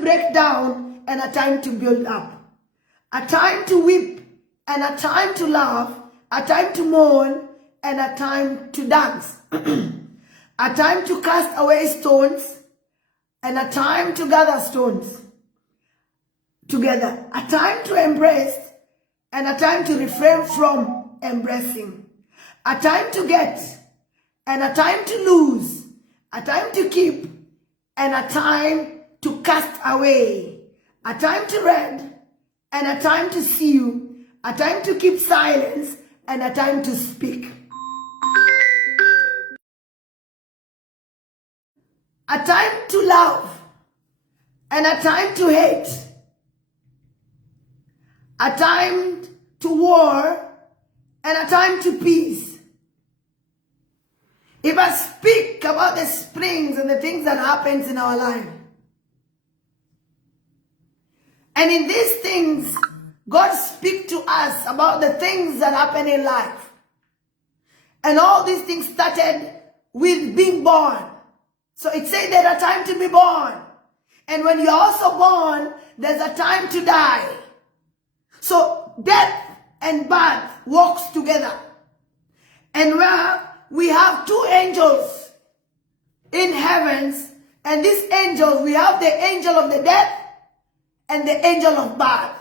break down and a time to build up. A time to weep and a time to laugh. A time to mourn and a time to dance. A time to cast away stones and a time to gather stones together. A time to embrace and a time to refrain from embracing. A time to get and a time to lose. A time to keep and a time to cast away. A time to read and a time to seal. A time to keep silence and a time to speak. A time to love and a time to hate. A time to war and a time to peace. If I speak about the springs and the things that happens in our life, and in these things, God speaks to us about the things that happen in life. And all these things started with being born. So it said there's a time to be born. And when you're also born, there's a time to die. So death and birth walks together. And where we have two angels in heavens, and these angels, we have the angel of the death and the angel of birth.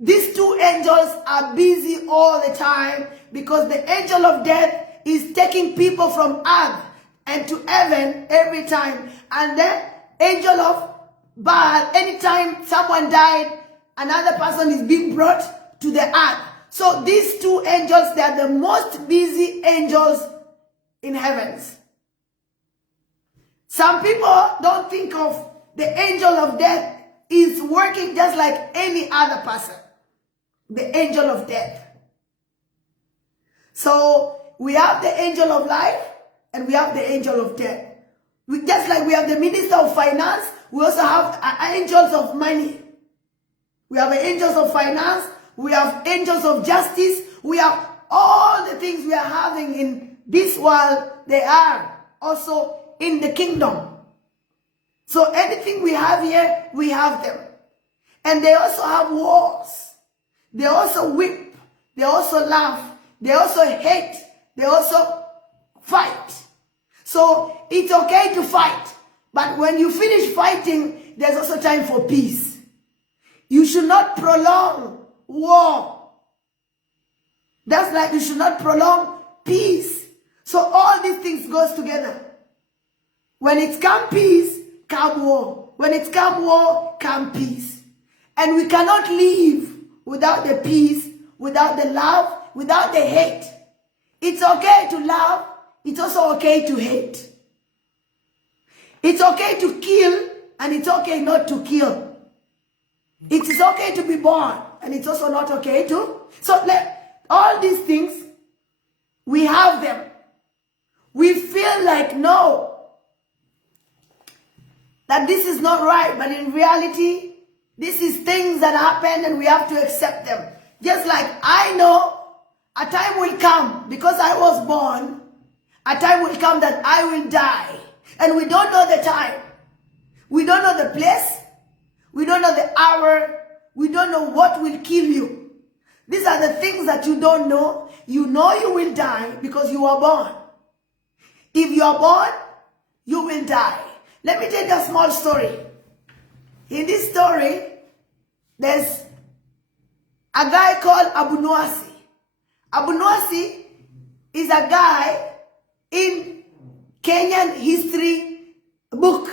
These two angels are busy all the time because the angel of death is taking people from earth and to heaven every time. And the angel of birth, anytime someone died, another person is being brought to the earth. So these two angels, they are the most busy angels in heavens. Some people don't think of the angel of death is working just like any other person. The angel of death. So we have the angel of life and we have the angel of death. Just like we have the minister of finance, we also have angels of money. We have angels of finance, we have angels of justice, we have all the things we are having in this world, they are also in the kingdom. So anything we have here, we have them. And they also have wars. They also weep. They also laugh. They also hate. They also fight. So it's okay to fight. But when you finish fighting, there's also time for peace. You should not prolong war. That's like you should not prolong peace. So all these things goes together. When it's come peace, come war. When it's come war, come peace. And we cannot live without the peace, without the love, without the hate. It's okay to love. It's also okay to hate. It's okay to kill, and it's okay not to kill. It is okay to be born, and it's also not okay to. So all these things, we have them. We feel like, no, that this is not right, but in reality, this is things that happen and we have to accept them. Just like I know a time will come because I was born, a time will come that I will die. And we don't know the time. We don't know the place. We don't know the hour. We don't know what will kill you. These are the things that you don't know. You know you will die because you are born. If you are born, you will die. Let me tell you a small story. In this story, there's a guy called Abu Nuäri. Abu Nuäri is a guy in Kenyan history book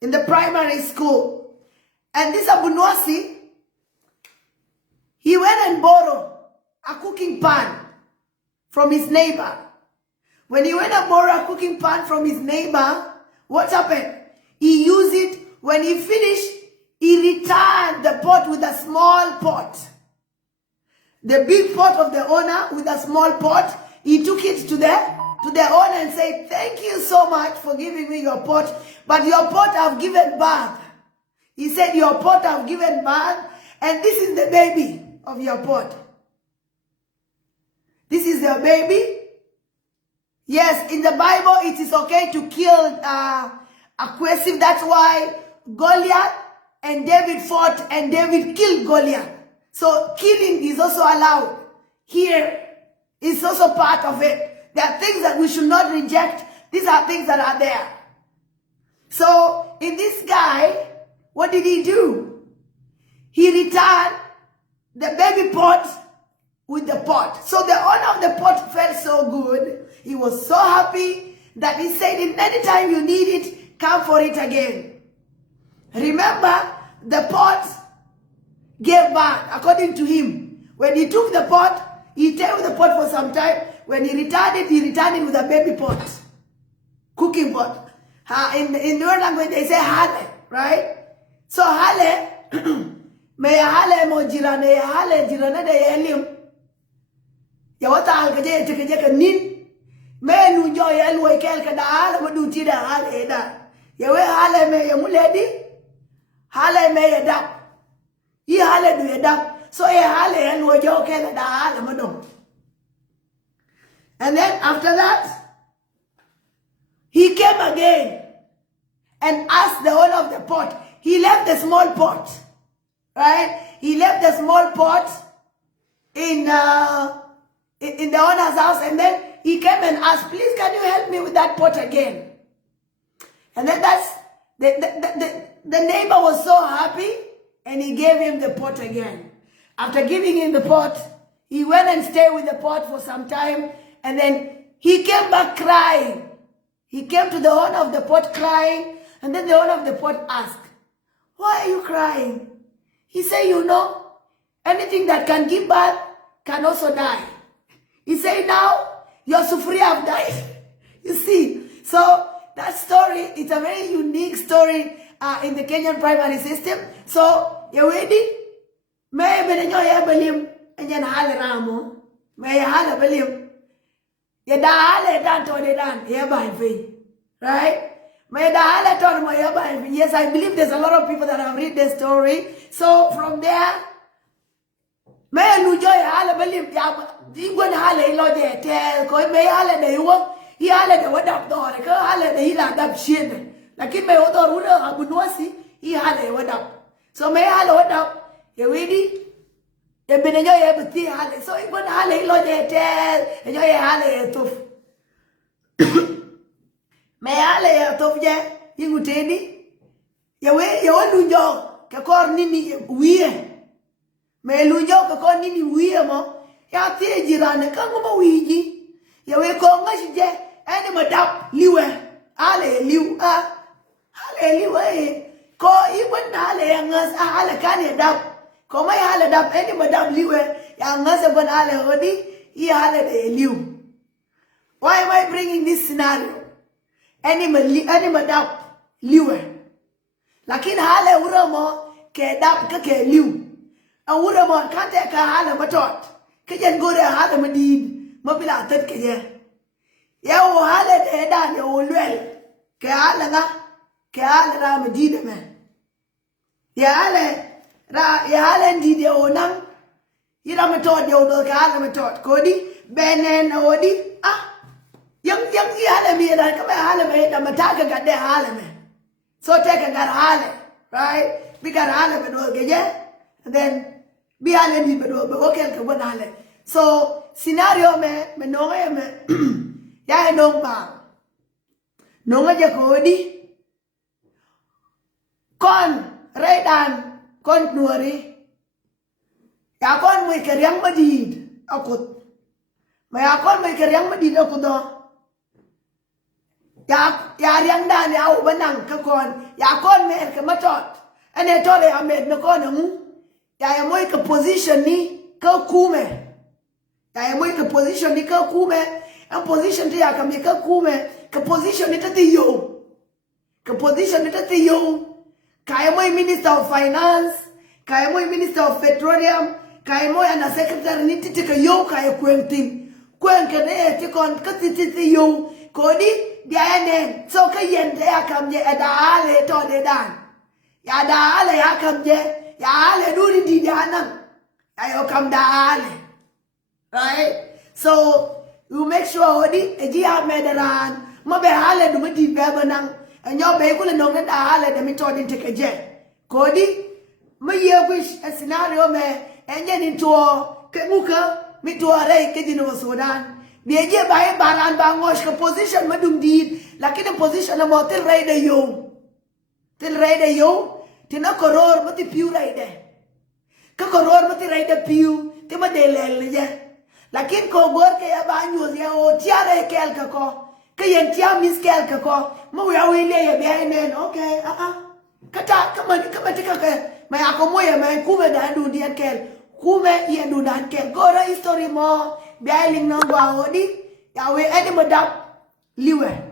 in the primary school. And this Abu Nuäri, he went and borrowed a cooking pan from his neighbor. When he went and borrowed a cooking pan from his neighbor, what happened? He used it. When he finished, he returned the pot with a small pot. The big pot of the owner with a small pot, he took it to the owner and said, "Thank you so much for giving me your pot, but your pot I've given birth." He said, "Your pot I've given birth, and this is the baby of your pot. This is your baby." Yes, in the Bible, it is okay to kill aggressive. That's why Goliath and David fought and David killed Goliath. So killing is also allowed. Here is also part of it. There are things that we should not reject. These are things that are there. So in this guy, what did he do? He returned the baby pot with the pot. So the owner of the pot felt so good. He was so happy that he said, anytime you need it, come for it again. Remember, the pot gave birth according to him. When he took the pot, he stayed with the pot for some time. When he returned it with a baby pot, cooking pot. In your language, they say hale, right? So hale, may hale mo jirane, hale jirane de elim. Ya wata alkaje teke nin. May nujo yelwe kel kada hale mo duti da hale da. Ya we hale me ya muledi, hale me ya dap. Ye hale do ya dap. So ye hale yelwe jo kel da hale mo dom. And then after that, he came again and asked the owner of the pot. He left the small pot, right? He left the small pot in the owner's house, and then he came and asked, please, can you help me with that pot again? And then that's the neighbor was so happy, and he gave him the pot again. After giving him the pot, he went and stayed with the pot for some time, and then he came back crying. He came to the owner of the pot crying, and then the owner of the pot asked, why are you crying? He said, you know, anything that can give birth can also die. He said, now your Sufri have died. You see, so that story, it's a very unique story in the Kenyan primary system. So, you ready? May benenyo ya belim, enyan hale ramo, may hale belim. Ya da hale dan to de dan, ya ba fe. Right? May da hale to mo ya ba fe. Yes, I believe there's a lot of people that have read the story. So from there, may nujo ya hale belim ya ingwen hale lo de te ko may hale de wo. He hale de wadap do ko hale de hila dap shin. Lakin may odo rula abunwasi, he hale wadap. So may hale wadap. You ready? You been enjoy everything hale. So you gonna hale lo de tell enjoy hale tough. Me hale tough je you tedi. You lunjo ka kor nini wiye. Me lunjo ka kor nini wiye mo. Ya tie jirane ka mo wiji. You ko ngashi je any madap liwe. Hale liu hale liwe. Ko ibon hale ngas hale kan dap. Koma ya hale dap any madam liwe ya ngase bon hale hodi ya hale de liu. Why am I bringing this scenario? Any madam liwe. Lakin hale uramo ke dap ke liu. An uramo kante ka hale matot. Ke jen gore hale madid mabila tet ke je. Ya wo hale de dan ya wo lwel. Ke hale nga ke hale ra madid me. Ya hale ndi de onang ira metod yo do ka metod kodi benen odi yang hale mi da ka hale me da mataka ga de hale me so take ga hale right bi ga hale me do geje and then bi hale ndi me do be okel ka bon hale so scenario me no me ya no ba no je kodi kon redan kon Nuäri ya kon mo keryang madid akot may akon mo keryang madid akot do ya riang dan ya ubanang ka kon ya kon me ka matot ane tole amed na kon mu ya mo ka position ni ka kume ya mo ka position ni ka kume an position ti ya ka me ka kume ka position ni tati yo ka position ni tati yo kaya mo Minister of Finance, kaya mo Minister of Petroleum, kaya mo ana Secretary ni titi ka yo kaya kwenting. Kwen ka ne ti kon ka titi yo kodi dia nen. So ka yende ya kam je adale to de dan. Ya dale ya kam je ya ale duri di danan. Ya yo kam dale. Right? So you make sure odi eji ha medaran mo be hale du medi be banang. And your vehicle no get a hale de method in take a jet. Kodi, me wish a scenario me, and then into Kemuka, me to a ray, Kedino Sudan. Be a year by Baran Bangosh position, Madum deed, like in a position of Motel Raider yo. Till Raider yo, Tinakoror, but the pew rider. Kakoror, but the rider pew, Timadele, like in Kogor, Kayabanus, ya, Tiara Kelkako, Kayan Tia Miss Kelkako, Moya will lay behind men, okay, Kata, come on, take a my Akomoya, my Kume, that do the Kel, Kume, ye do that Kel, go a history more. Bialing number odi yawe any madap liwe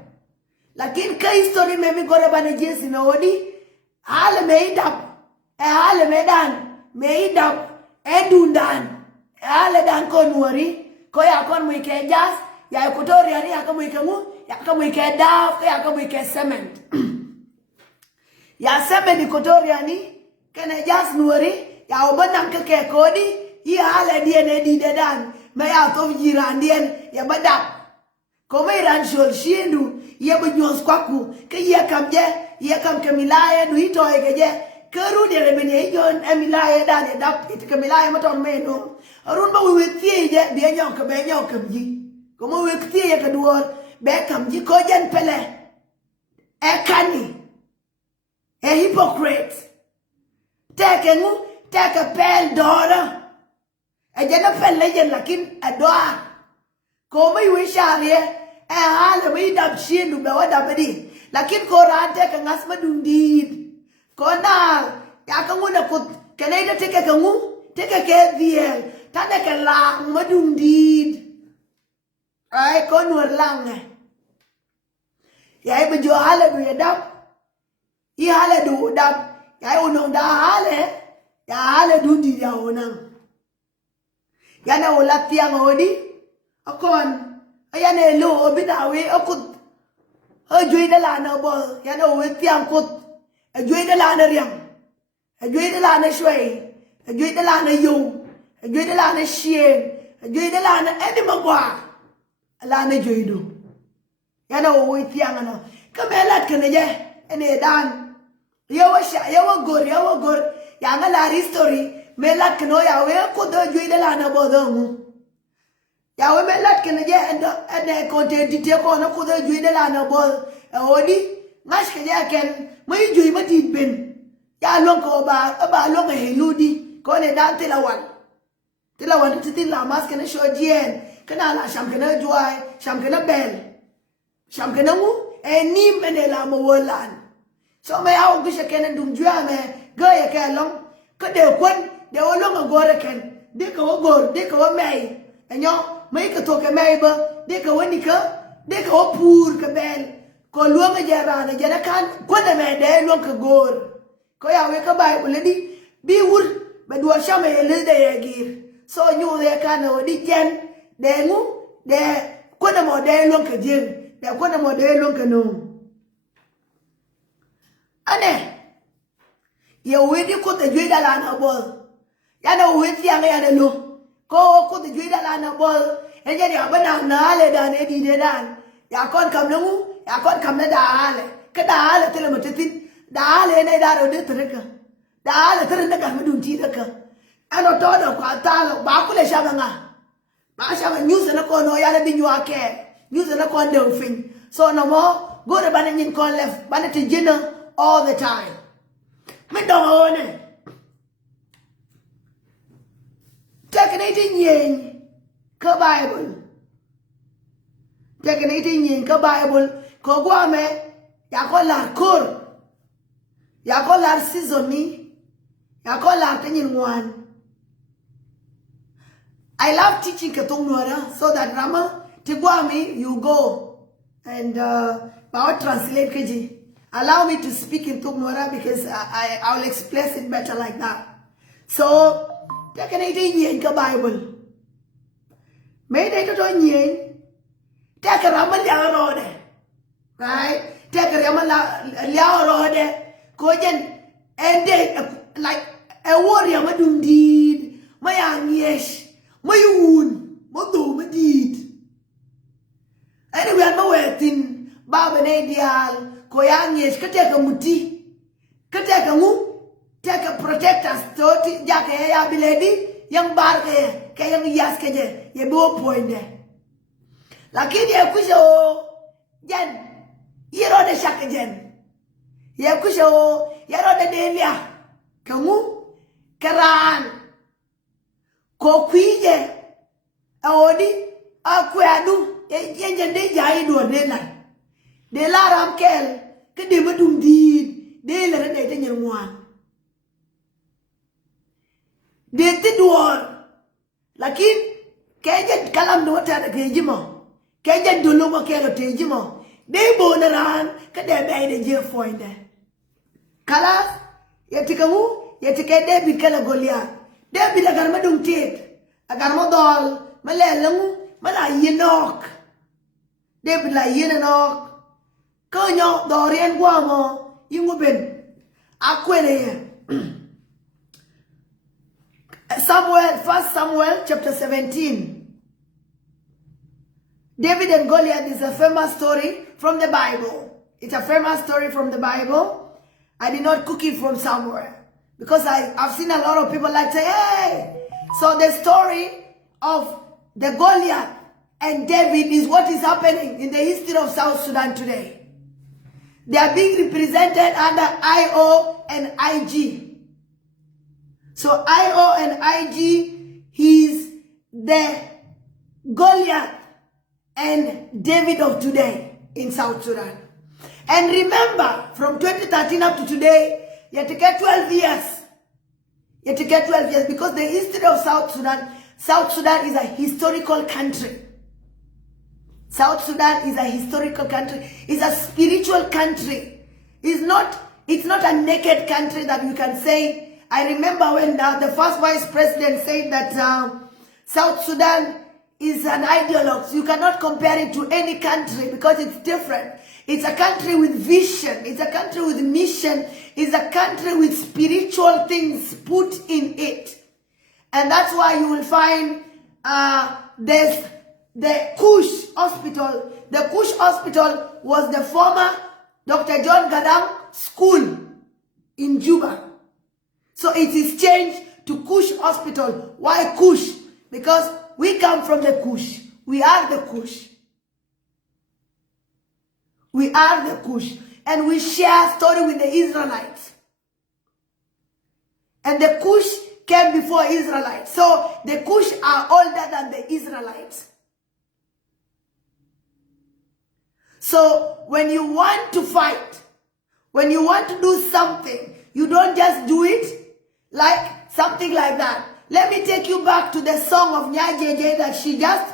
lakin ka history me mi gore bana jesi na odi hale me idap hale me dan me idap edundan hale dan ko Nuäri ko ya kon mu ke jas ya Equatoria ni akamu ikamu ya akamu ke daf ya akamu ke cement ya cement Equatoria ni kena jas Nuäri ya obanam ke kodi yi hale DNA di dan may out of Jirandian, Yabadap. Come and shall shindu, Yabanyos Kwaku, Kaya come there, Yakam Camilaya, do it or again. Karu de Rebenion, Emilaya, Dan, adapt it, Camilaya, Maton Meno. Arumba with Thea, be a young Cabanyo, come with Thea, Caduor, Beckham, Jikojan Pele, a canny, a hypocrite. Take a pale daughter. A general legend like in a door. Come you wish area, a hall way up shin to be what up in. Like in Koran, take an asthma indeed. Kona, Yakamuna put Canada take a camu, take a KVL, Tanaka lang, Madum deed. I conward lang. Yai, but your hall do a dub. Ye hall do dub. Yai uno da hale, ya hale do the yaonang. Yana wala tiang odi akon ayane lo obidawe akut ajui de lana bol yana we tiang kut ajui de lana riam ajui de lana shwei ajui de lana yo ajui de lana shien ajui de lana edi magwa lana joido yana we tiang no kamela kene je ene dan yawa gor yanga la history Melat keno yawe ko do juide la na bodomu yawe melat keno je and content dite ko na ko do juide la na bod odi ngash ke ya ken mai jui mati ben ya long ko ba long he ludi ko ne dan tilawan titin la mas kena shojien kana la sham kena joy sham kena bel sham kena mu eni mene la mo wolan so me aw gisha kena dum jua me go ya ke long ko de kon de wolonga gore ken de ko gor de ko mai enyo mai ka to ke mai ba de ko woni ka de ko pur ka bel ko luonga jarana jana kan ko de me de luonga gor ko ya we ka bible di bi wur be do shame le de yegir so nyu de kan o di jen de ngu de ko de mo de luonga jin de ko de mo de luonga no ane ye we di ko te jwe dala na bol yana weti yang yana lo ko de juida la na bol enje ya bana na le dan e di de dan ya kon kam lu ya kon kam na da ale ka da ale tele matatin da ale ne da ro de treka da ale tere na ga mudun ti da ka ano to do kwa ta ba ku le sha nga ba sha news na ko no ya le bi nyu ake news na ko de fin so no mo go de bana nyin kon left bana ti jina all the time me do one Take an 18 yen, ka Bible. Take an 18 yen, ka Bible. Ko guame, ya ko la kur. Ya ko la seasoni. Ya ko la tenyin one. I love teaching Katong Nuäri so that Rama, Tiguami, you go and I'll translate Kiji. Allow me to speak in Tung Nuäri because I will express it better like that. So, take an 18 yen ka Bible. May they to do yen. Take a ramal yarode. Right? Take a ramal yarode. Kojen and they like a warrior madum deed. My young yesh. My wound. What do my deed? Anyway, I'm waiting. Baba Nadial. Koyang yesh. Kateka muti. Kateka mu. take a protectors to jake ya biledi yang bar ke yang yas ke je ye bo poinde lakini ye kusho jen yero de shak jen ye kusho yero de delia kamu karan ko kwije awodi akwadu e jenje de jayi do de la ram kel ke de madum di de le de de nyerwan de tidwor lakin keje kalam do ta de jimo keje dolo mo kelo te jimo de bonaran ke de be de je foinde kala yetikamu yetike David kala Goliath David agar madum tit agar modol malelemu mala yinok David la yinok konyo dorien guamo yinguben akwele First Samuel chapter 17. David and Goliath is a famous story from the Bible. It's a famous story from the Bible. I did not cook it from somewhere. Because I've seen a lot of people like say, hey! So the story of the Goliath and David is what is happening in the history of South Sudan today. They are being represented under IO and IG. So IO and IG, he's the Goliath and David of today in South Sudan. And remember, from 2013 up to today, you have to get 12 years. You have to get 12 years because the history of South Sudan is a historical country. South Sudan is a historical country. It's a spiritual country. It's not a naked country that you can say. I remember when the first vice president said that South Sudan is an ideologue. You cannot compare it to any country because it's different. It's a country with vision. It's a country with mission. It's a country with spiritual things put in it. And that's why you will find there's the Kush Hospital. The Kush Hospital was the former Dr. John Gadang school in Juba. So it is changed to Kush Hospital. Why Kush? Because we come from the Kush. We are the Kush. We are the Kush. And we share story with the Israelites. And the Kush came before Israelites. So the Kush are older than the Israelites. So when you want to fight, when you want to do something, you don't just do it like something like that. Let me take you back to the song of Nuäri that she just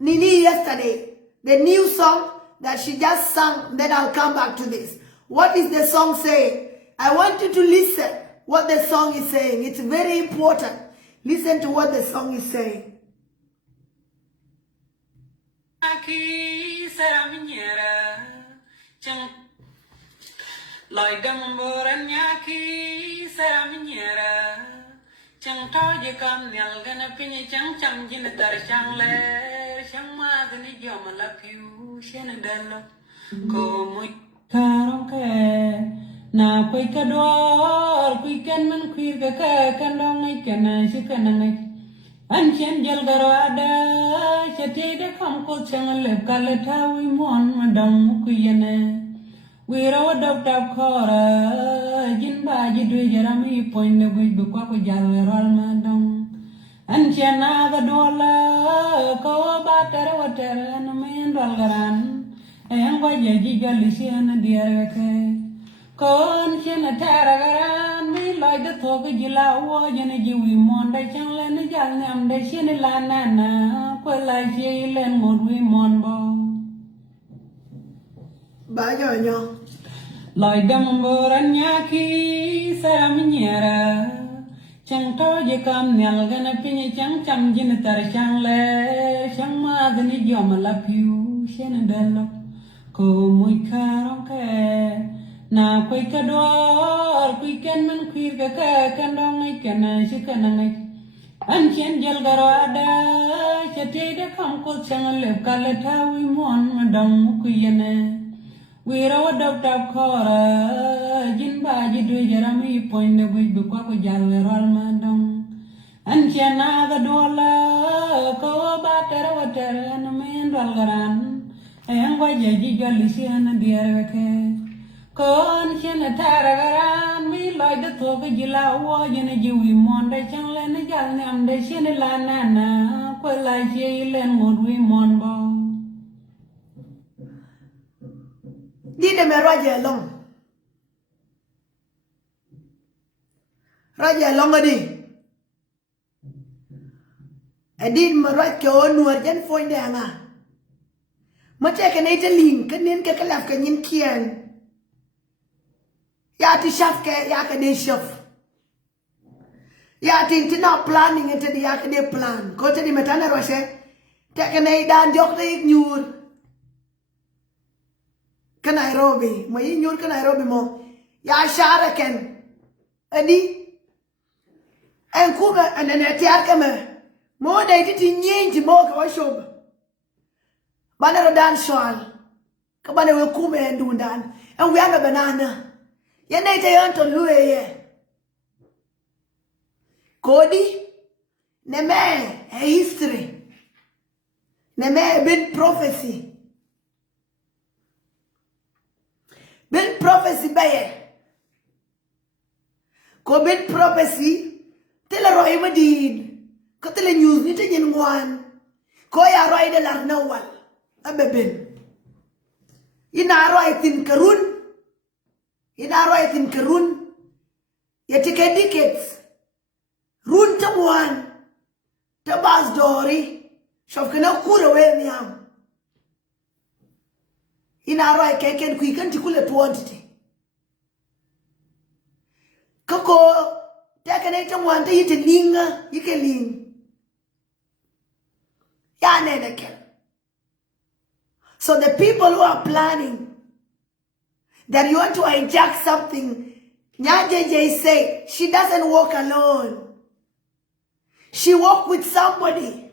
Nini yesterday. The new song that she just sang. Then I'll come back to this. What is the song saying? I want you to listen what the song is saying. It's very important. Listen to what the song is saying. Like Gamboran Yaki, Saramiera, Chang Toya come Nalgana Pini Chang Chang Jinitar Shangle, Shama the Nijoma Lapu, Shenadella, Come Karoke, now quick a door, quick and man quick a cake and long it can she can and Chen Jelgarada, Shate the Comco Changle, Caleta, we won Madame Mukuyane. We're all dubbed up Cora, Jinba, Jidu Jeremy, point the way Bukaku Jalal Madam. And Chena the dollar, go about water and a man Valgaran, and why Jiga Lysian and dear Con Chena Taragaran, we like the Tokajila, Wajan, a Jewy Monday, Chanlan, the Jalnam, the Shenilana, Quella Jail and Monwe Monbo. Bayo. Like Gamboran Yaki, Saramiera, Chang Toya come Nalgana Pini Chang Cham Jinitar Shangle, Shama the Nijoma Lapu, Shenadella, Come Karoke, now quick a door, quick and man quick a cake and long it can she can and Chen Jelgarada, Shate the Comco Changle, Caleta, we won Madame Mukuyane. We wrote up Cora, Jinba, Jidu, Jeremy, point the way Bukaku Jal, Rolmandong. And Chena the dollar, go batter, water, and a man, Rolgaran. And why Jigal is and the Ereke. Con Chena Taragaran, me like the Toka Jila, war, and a Jewy Monday, Channel and a Jalnam, the Shenilana, quite like Jail and would we Monbo. Di de me Roger long. Roger long adi. Edin me Roger on Nuäri foin de anga. Ma take an Italy, kanin ka kalaf kanin kian. Ya ti shaf ke ya ka de shaf. Ya ti intina planning into the ya ka de plan. Ko te di metana Roger. Take an dan jok de nyur. Ka Nairobi, mo nyur ka Nairobi mo. Ya shara ken. Adi en kuga en tiar ka me. Mo de ti nyinji mo ka washob. Bana ro dan shwal. Ka bana we kume ndundan. En we ame banana. Ya ne te yanto luwe ye. Kodi ne me a history. Ne me a bit prophecy. Bit prophecy baye. Ko bit prophecy tele roi madid. Ko tele news ni te nyen wan. Ko ya roi de lar nawal. Abeben. Ina roi tin karun. Ina roi tin karun. Ya teke decades. Run te wan. Te bas dori. Shof kena kura we niam. Ina roi keken kuikan tikule tuantite. Kako takane te wan te yite linga. Yike ling. Ya neneken. So the people who are planning that you want to hijack something, Nyanjeje say she doesn't walk alone. She walks with somebody.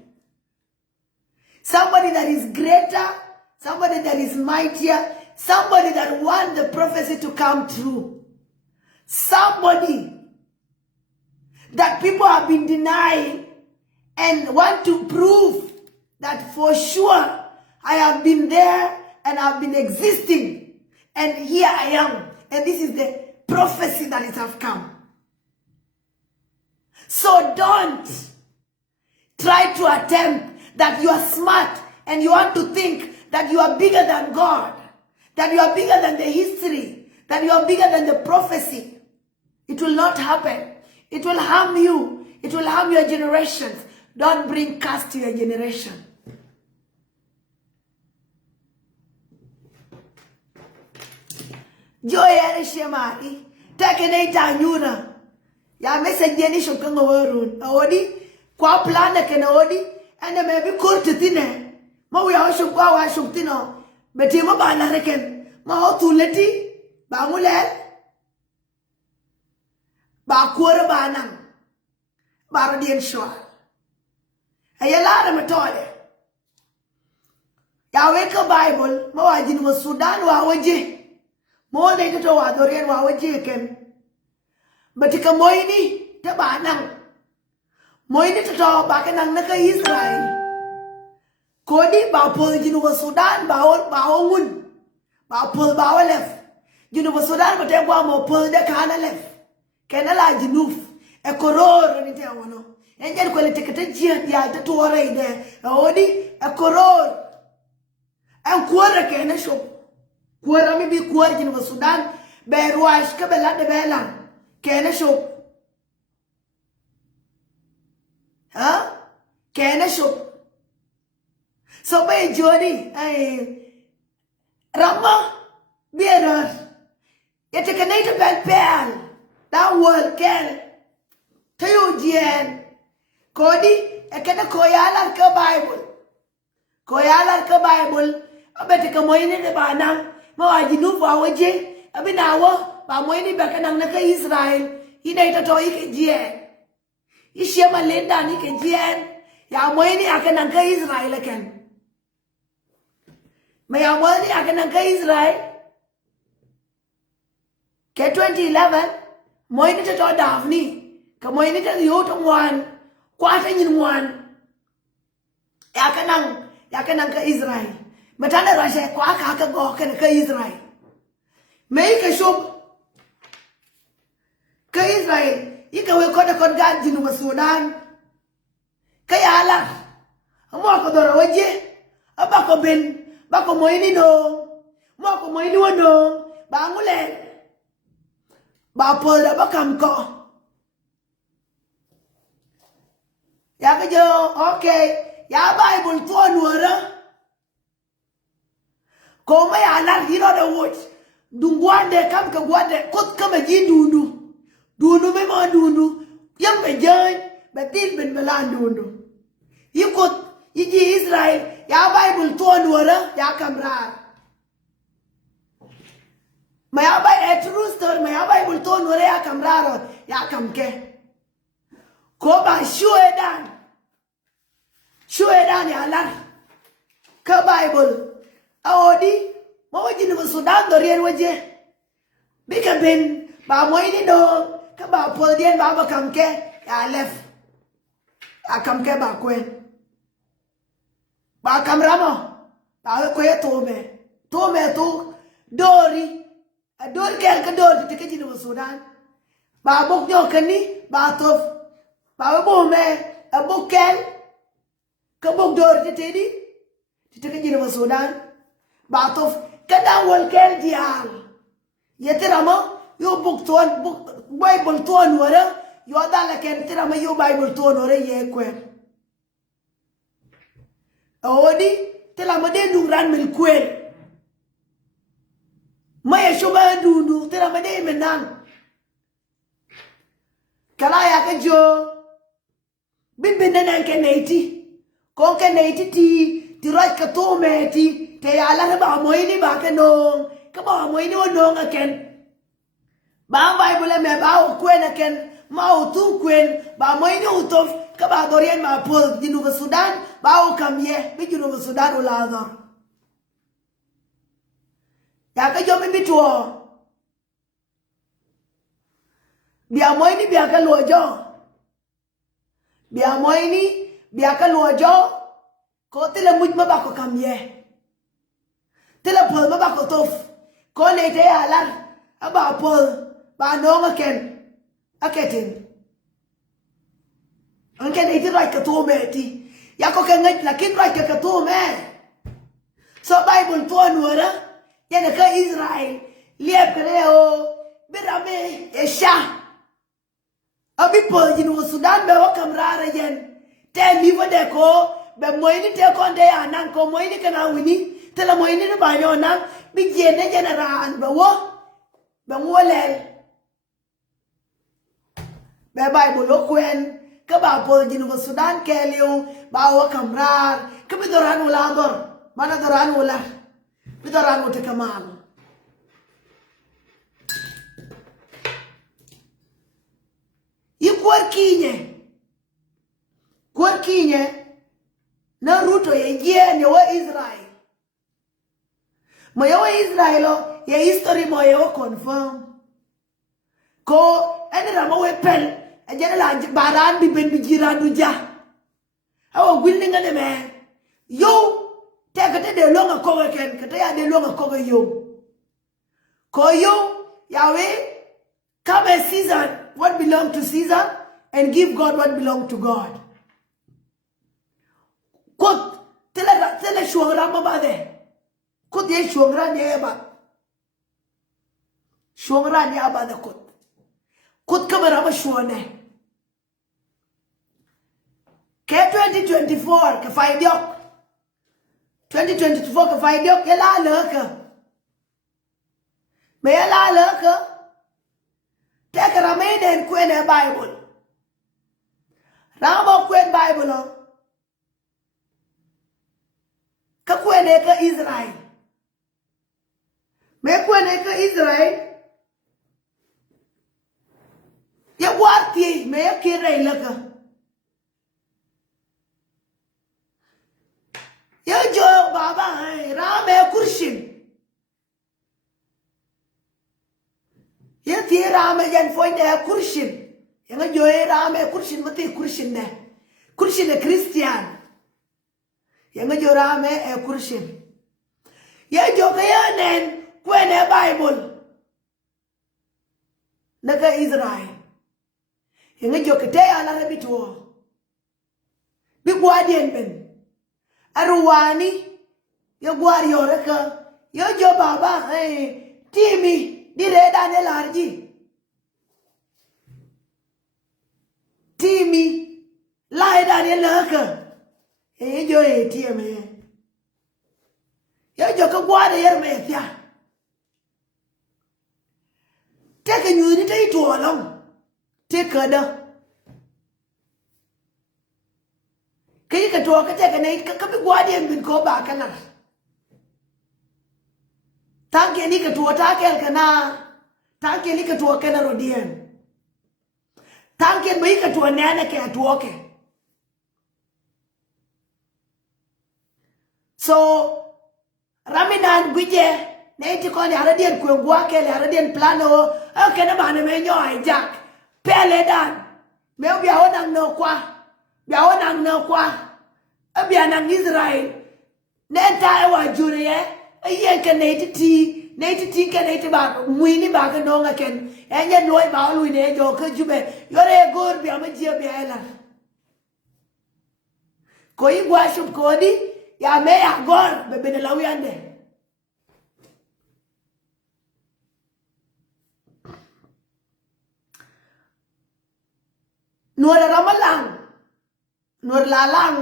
Somebody that is greater, somebody that is mightier, somebody that wants the prophecy to come true. Somebody that people have been denying and want to prove that for sure I have been there and I've been existing and here I am. And this is the prophecy that it has come. So don't try to attempt that you are smart and you want to think that you are bigger than God, that you are bigger than the history, that you are bigger than the prophecy. It will not happen. It will harm you. It will harm your generations. Don't bring curse to your generation. Joy and Shemari, take an 8 anyuna. Ya message Jenny Shokango Warun. Odi, qua plana can odi, and a maybe court to dinner. Ma we are shook wow, I shook tino. But you mabana reckon. Ma to letty, Bamulel, Bakura Banam, Baradian Shore. A yalara matole. Ya wake a Bible, Moajin was Sudan, Wawaji. Mo ne to wa dorian wa waje ken batika moini te banang moini to ba kanang na ka Israel kodi ba pol jinu wa Sudan ba ngun ba pol ba walef jinu wa Sudan ba te gwa mo pol de kana lef kenala jinuf e koror ni te wono enjen ko le tekete jia dia te tore ide odi e koror en kuora kena shop kuora mi bi kuora jinu wa Sudan be ruash ka bela de bela kena shop ha kena shop so be jodi ai ramma berer yete kenate bel pel that word kel tayo jien kodi e kena koyala ka Bible abete ka moyne de banang mawajinu wa waje abinawo ba moyni ba kanang na ka Israel ina ito to ike jien ishe malenda ni ke jien ya moyni akanang ka Israel ken ma ya moyni akanang ka Israel ke 2011 moy ni to davni ka moy ni to yo to wan kwata nyin wan ya kanang ka Israel matana rashe kwa ka go ka Israel me ka shop ka Israel ika we ko da kon gan jinu Sudan ka yala amo ko doro waje aba ko ben ba ko moy ni no mo ko moy ni wono ba ngule ba pol da ba kam ko ya ka jo okay ya Bible to nuara ko ma ya lar hiro da woch dungwande kam ka gwande kot kama ji dundu me ma dundu yam be jan batil ben melan dundu yikot yiji Israel ya Bible to nuara ya kamrar ma ya ba a true story ma ya Bible to nuara ya kamrar ya kamke ko ba shuedan ya lar ka Bible awodi ma waji ni Sudan do rien waje bika ben ba moy ni do ka ba pol dien ba kamke ya lef ya kamke ba kwen ba kamramo ba ko ye to dori kel ka dori te ke ni Sudan ba bok jo kani ba tof ba bo me bok kel ka bok dori te ke ni Sudan ba tof kada wal kel dial yetirama yo bok Bible ton wara yo dala ken tirama yo Bible ton wara ye kwen odi tirama de nungran mel kwen maya shoba dundu tirama de menan kala ya ka jo bin nan ken neiti kon ken neiti ti raj ka to meti te ala ba moy ni ba ka no ka ba moy ni wono ngaken ba Bible me ba o kwen ken ma o tu kwen ba moy ni utof ka ba dorien ma pol dinu Sudan ba o kamye bi dinu Sudan o la ya ka jo mi bitwo bia moy ni bia ka lojo bia moy ni bia ka lojo ko tele mujma ba ko kamye tele pol ma ba ko tof ko ne te alar aba pol ba no ngaken aketin anken iti right ka to meti ya ko kan ngai lakin right ka to me so Bible to nuara ya ka Israel liep kreo birame esha abi pol jinu Sudan be o kamrara yen te mi de ko be moyni te ko de anan ko moyni kana wini te la moyni ne ba yo nan bi jene general be wolel be Bible lo kwen ka ba pol jinu Sudan kelio ba o kamrar ka bi doran wala dor mana doran wala bi doran wote kamal yi kwarkinye na ruto ye ne wa Israel mo ye wa Israel ye history mo ye wa confirm ko ene ramo we pel ajana la baran bi ben bi jirandu ja awo gwilni ngane me yo te kate de longa ko ken kate ya de longa ko yo ko yo yawe come a season what belong to Caesar and give God what belong to God kot tele shuara ba de kot ye shuara ne ba shuara ne ba de kot kamera ba shuane ke 2024 ke faidiok 2024 ke faidiok ke la leka me la leka te kara me den kwen Bible ramo kwen Bible ka kwen ka Israel me kwen ka Israel ya warti me kire leka ya jo baba rame kurshin ya rame yen foi ne kurshin. Yang jo rame kurshin mati kurshin ne. Kurshin e Christian. Yang jo rame e kurshin. Ye jo kaya nen kwene Bible. Naga Israel. Yang jo kete ala rebituo. Bi guardian ben. Aruwani. Yo guario reka. Yo jo baba. Timi. Dire Daniel Arji. Timi. Lai Daniel Laka. Jo timi. Yo jo ka guardia yer me tia. Take a new day to along. Take her down. Can you talk a take a night? Come be guardian will go back and thank you, Nika to attack Elkana. Thank you, Nika to a Canarodian. Thank you, Mika to a nanake at walk. So, Raminan Guije. Naiti ko ni haradian kuengwake le haradian plano kena bana menyo hijack pele dan me bia onang no kwa bia nang Israel nenta wa jure ye ke naiti ke naiti ba muini ba ke no ngaken enye loy ba lu ne jo ke jube yore gor bia ma jia bia ela ko igwa shup ko di ya me ya gor be be lawiande. Nuor ramalang. Nuor lalang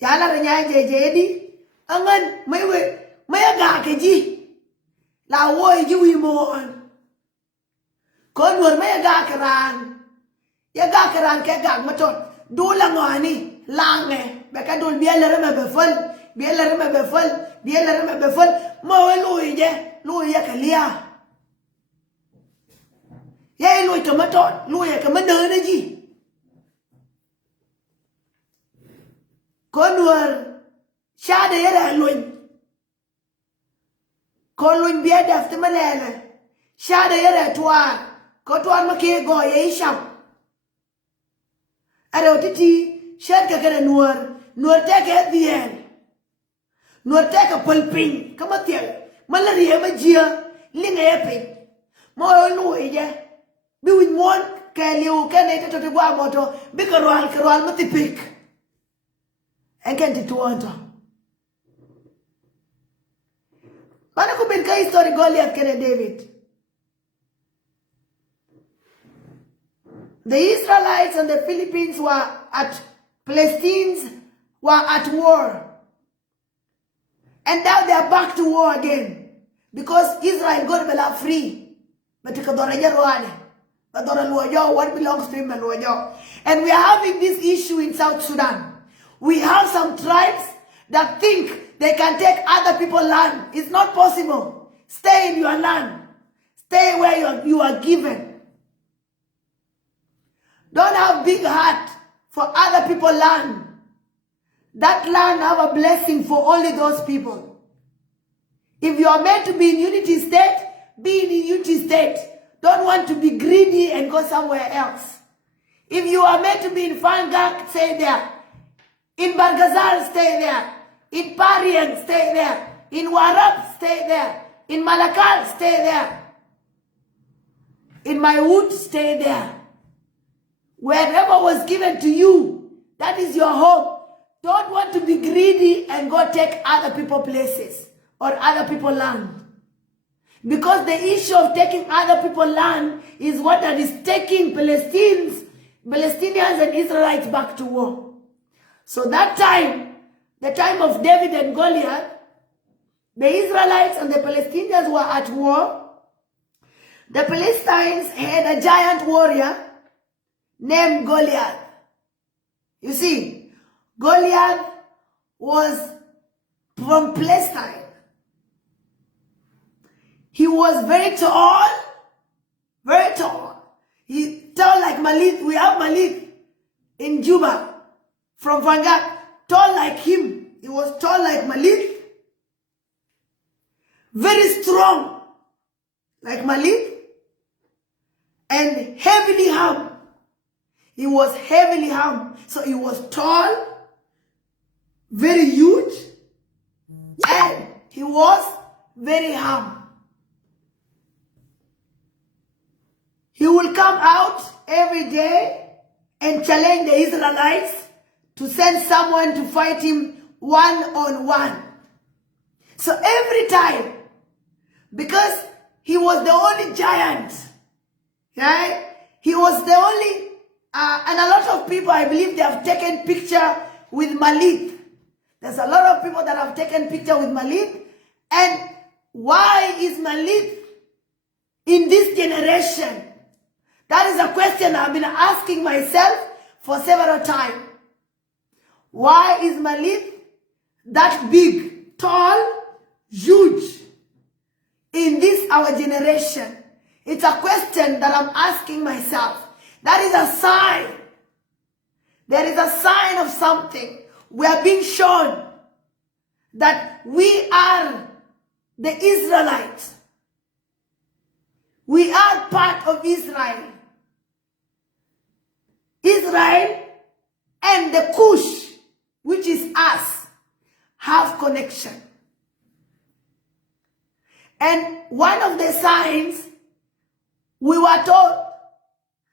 Jala renya jeje angan may aga ke ji. La wo ji wi mo an. Ko nuor may aga karan. Ya ga karan ke gag matot. Do la ngani lang beka dul bielere me befal mo lui ya kalia. Ye lui tomato lui ka madana ji konwar shade yara lui konwar biya da fta malala shade yara tuwa ko tuwa make go ye sham ara titi shade ka nuar ta ka dien nuar ta ka palpin kama tiel malaria majia linga yepe mo lui je bi win mon ke liu ke ne to gwa moto bi karwal matipik en kan ti tuonto bana ko ben ka history Goliath kene David. The Israelites and the Philippines were at Palestinians were at war, and now they are back to war again because Israel got Bela free but what belongs to him and we are having this issue in South Sudan. We have some tribes that think they can take other people's land. It's not possible. Stay in your land. Stay where you are given. Don't have big heart for other people's land. That land have a blessing for only those people. If you are meant to be in unity state, be in unity state. Don't want to be greedy and go somewhere else. If you are meant to be in Fangak, stay there. In Bargazal, stay there. In Pariang, stay there. In Warab, stay there. In Malakal, stay there. In my wood, stay there. Wherever was given to you, that is your home. Don't want to be greedy and go take other people's places or other people's land. Because the issue of taking other people's land is what that is taking Palestinians and Israelites back to war. So that time, the time of David and Goliath, the Israelites and the Palestinians were at war. The Philistines had a giant warrior named Goliath. You see, Goliath was from Palestine. He was very tall, very tall. He tall like Malik. We have Malik in Juba from Fangak, tall like him. He was tall like Malik, very strong like Malik, and heavily harmed. He was heavily harmed. So he was tall, very huge, and he was very harmed. He will come out every day and challenge the Israelites to send someone to fight him one-on-one. So every time, because he was the only giant, right? He was the only, and a lot of people, I believe, they have taken picture with Malik. There's a lot of people that have taken picture with Malik. And why is Malik in this generation? That is a question I've been asking myself for several times. Why is Malik that big, tall, huge in this our generation? It's a question that I'm asking myself. That is a sign. There is a sign of something. We are being shown that we are the Israelites. We are part of Israel. Israel and the Cush, which is us, have connection. And one of the signs we were told,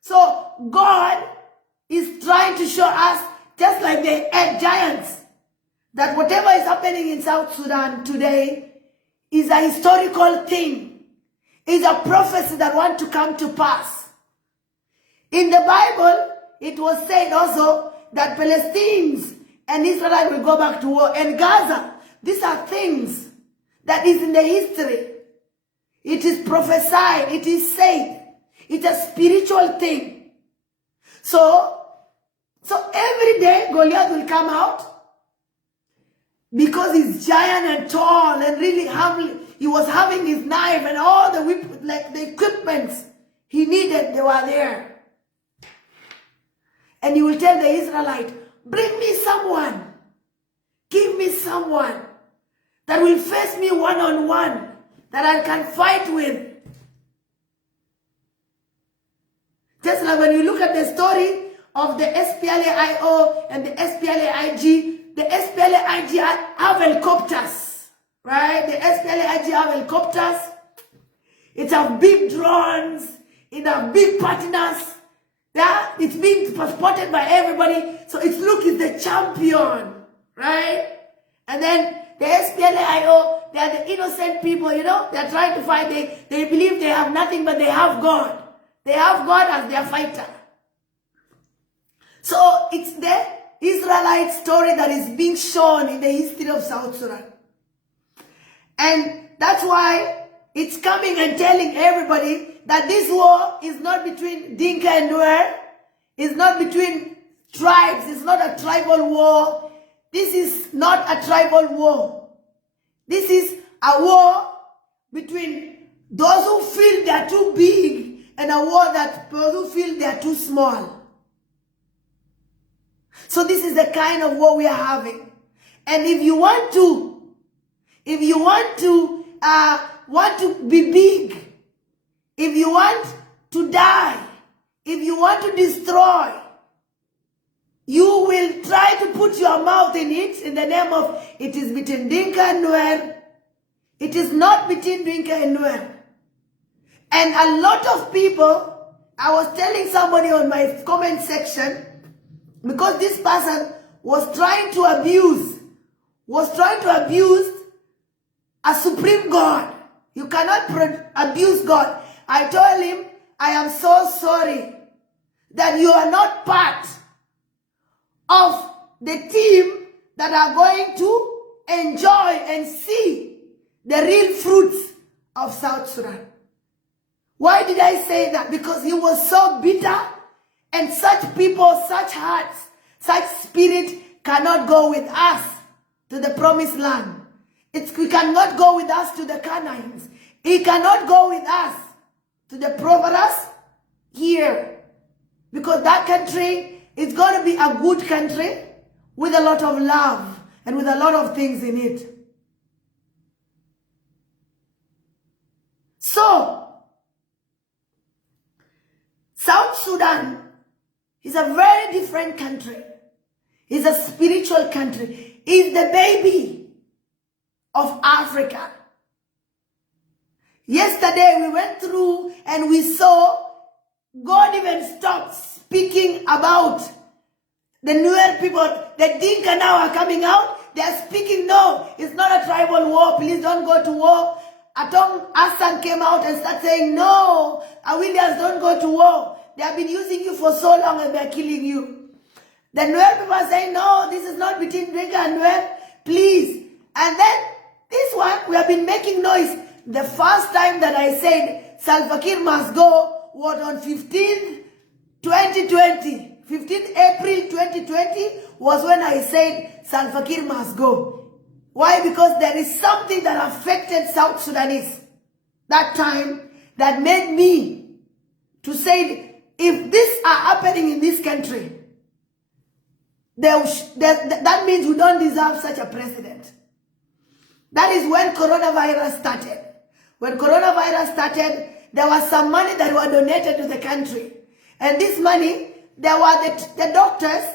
so God is trying to show us, just like the giants, that whatever is happening in South Sudan today is a historical thing, is a prophecy that wants to come to pass. In the Bible, it was said also that Palestinians and Israel will go back to war, and Gaza. These are things that is in the history. It is prophesied, it is said. It's a spiritual thing. So every day Goliath will come out because he's giant and tall and really humble. He was having his knife and all the the equipments he needed, they were there. And he will tell the Israelite, bring me someone, give me someone that will face me one-on-one, that I can fight with. Just like when you look at the story of the SPLA-IO and the SPLA-IG, the SPLA-IG have helicopters, right? The SPLA-IG have helicopters. It have big drones. It have big partners. Yeah? It's being transported by everybody. So it's look is the champion, right? And then the SPLA-IO, they are the innocent people, you know? They are trying to fight. They believe they have nothing, but they have God. They have God as their fighter. So it's the Israelite story that is being shown in the history of South Sudan. And that's why it's coming and telling everybody that this war is not between Dinka and Nuäri. It's not between tribes. It's not a tribal war. This is not a tribal war. This is a war between those who feel they are too big and a war that those who feel they are too small. So this is the kind of war we are having. And if you want to be big, if you want to die, if you want to destroy, you will try to put your mouth in it in the name of, it is between Dinka and Nuäri. It is not between Dinka and Nuäri. And a lot of people, I was telling somebody on my comment section, because this person was trying to abuse a supreme God. You cannot abuse God. I told him, I am so sorry that you are not part of the team that are going to enjoy and see the real fruits of South Sudan. Why did I say that? Because he was so bitter, and such people, such hearts, such spirit cannot go with us to the promised land. We cannot go with us to the Canaanites. He cannot go with us to the Proverbs here. Because that country is going to be a good country with a lot of love and with a lot of things in it. So, South Sudan is a very different country. It's a spiritual country. It's the baby of Africa. Yesterday we went through and we saw God even stopped speaking about the Nuäri people. The Dinka now are coming out. They are speaking, no, it's not a tribal war. Please don't go to war. Atong Hassan came out and started saying, no, Awilians don't go to war. They have been using you for so long and they're killing you. The Nuäri people are saying, no, this is not between Dinka and Nuäri. Please. And then this one, we have been making noise. The first time that I said Salva Kiir must go was on 15th, 2020. 15th April 2020 was when I said Salva Kiir must go. Why? Because there is something that affected South Sudanese that time that made me to say, if this are happening in this country, that means we don't deserve such a president. That is when coronavirus started. When coronavirus started, there was some money that were donated to the country. And this money, there were the doctors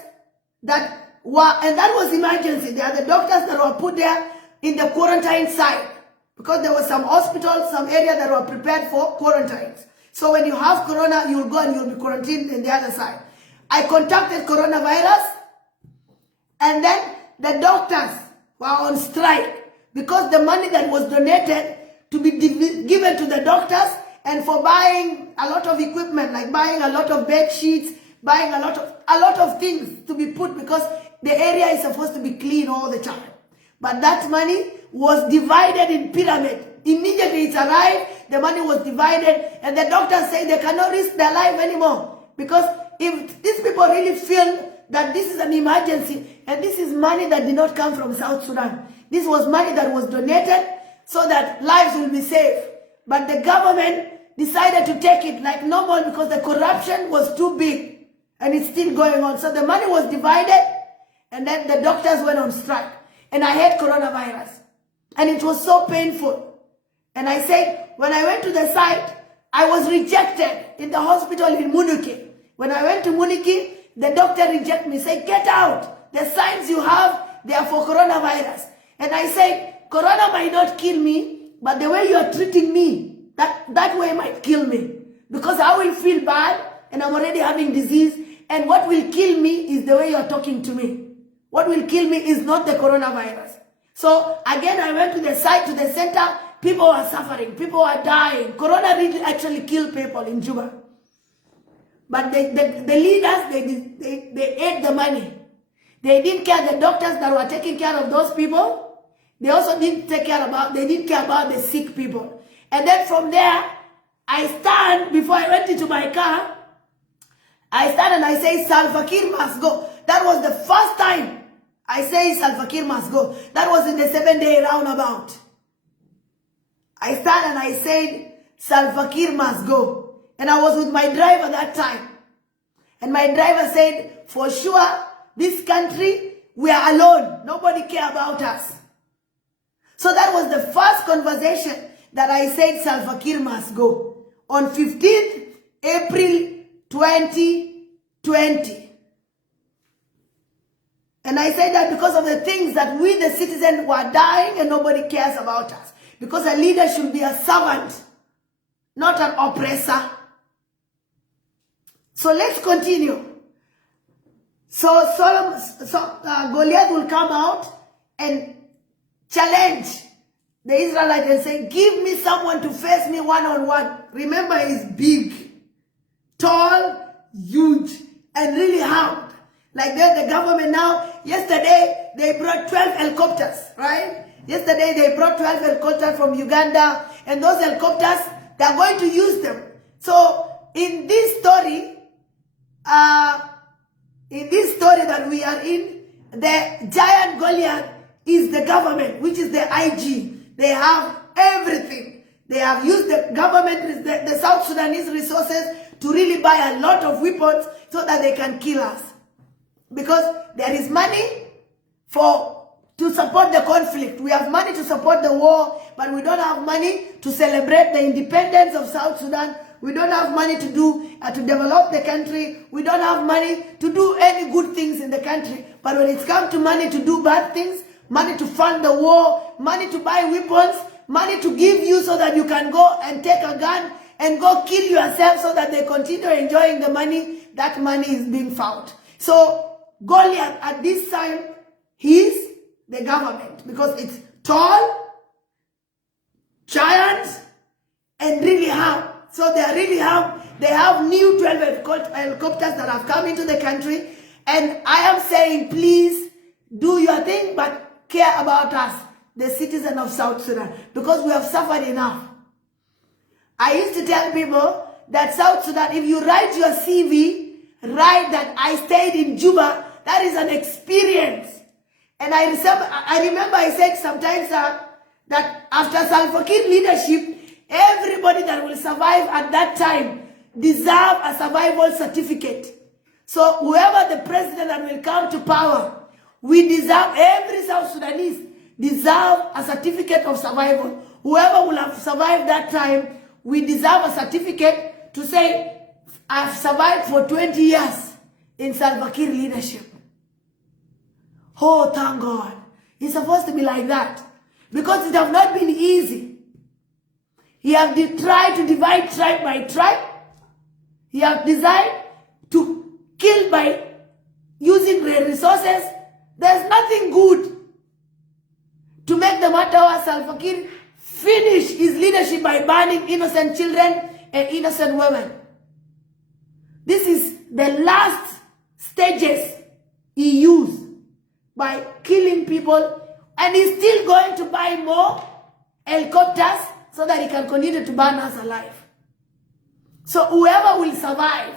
that were, and that was emergency. There are the doctors that were put there in the quarantine side. Because there were some hospitals, some areas that were prepared for quarantines. So when you have corona, you will go and you will be quarantined in the other side. I contacted coronavirus, and then the doctors were on strike because the money that was donated to be given to the doctors and for buying a lot of equipment, like buying a lot of bed sheets, buying a lot of things to be put, because the area is supposed to be clean all the time. But that money was divided in pyramid. Immediately it arrived, the money was divided, and the doctors say they cannot risk their life anymore. Because if these people really feel that this is an emergency, and this is money that did not come from South Sudan. This was money that was donated so that lives will be safe. But the government decided to take it like normal because the corruption was too big, and it's still going on. So the money was divided, and then the doctors went on strike. And I had coronavirus. And it was so painful. And I said, when I went to the site, I was rejected in the hospital in Muniki. When I went to Muniki, the doctor rejected me, said, get out. The signs you have, they are for coronavirus. And I said, corona might not kill me, but the way you are treating me, that way might kill me. Because I will feel bad, and I'm already having disease. And what will kill me is the way you are talking to me. What will kill me is not the coronavirus. So again, I went to the site, to the center. People are suffering. People are dying. Corona really actually killed people in Juba. But the leaders, they ate the money. They didn't care the doctors that were taking care of those people. They also didn't care about the sick people. And then from there, I stand, before I went into my car, I stand and I say, Salva Kiir must go. That was the first time I say Salva Kiir must go. That was in the 7-day roundabout. I stand and I said, Salva Kiir must go. And I was with my driver that time. And my driver said, for sure, this country, we are alone. Nobody care about us. So that was the first conversation that I said Salva Kiir must go. On 15th April 2020. And I said that because of the things that we, the citizens, were dying and nobody cares about us. Because a leader should be a servant, not an oppressor. So let's continue. So Goliath will come out and challenge the Israelites and say, give me someone to face me one-on-one. Remember, he's big, tall, huge, and really armed. Like the government now, yesterday they brought 12 helicopters, right? Yesterday they brought 12 helicopters from Uganda, and those helicopters, they're going to use them. So in this story that we are in, the giant Goliath is the government, which is the IG. They have everything. They have used the government, the South Sudanese resources to really buy a lot of weapons so that they can kill us. Because there is money to support the conflict. We have money to support the war, but we don't have money to celebrate the independence of South Sudan We don't have money to do to develop the country. We don't have money to do any good things in the country. But when it's come to money to do bad things, money to fund the war, money to buy weapons, money to give you so that you can go and take a gun and go kill yourself so that they continue enjoying the money, that money is being found. So Goliath at this time, he's the government because it's tall, giants, and really harm. So they really harm. They have new 12 helicopters that have come into the country. And I am saying, please do your thing, but care about us, the citizens of South Sudan, because we have suffered enough. I used to tell people that South Sudan, if you write your CV, write that I stayed in Juba, that is an experience. And I remember I said sometimes that after Salva Kiir leadership, everybody that will survive at that time deserve a survival certificate. So whoever the president that will come to power, we deserve, every South Sudanese deserve a certificate of survival. Whoever will have survived that time, we deserve a certificate to say, I've survived for 20 years in Salva Kiir leadership. Oh, thank God. It's supposed to be like that. Because it has not been easy. He has tried to divide tribe by tribe. He has decided to kill by using the resources. There's nothing good. To make the matter worse, Salva Kiir finish his leadership by banning innocent children and innocent women. This is the last stages he used by killing people, and he's still going to buy more helicopters so that he can continue to burn us alive. So whoever will survive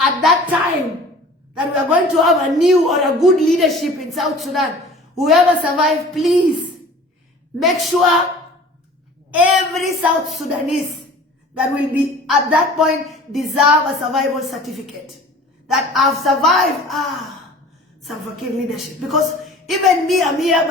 at that time that we are going to have a new or a good leadership in South Sudan, whoever survives, please make sure every South Sudanese that will be at that point deserve a survival certificate. That I've survived, Salva Kiir leadership. Because even me, I'm here, but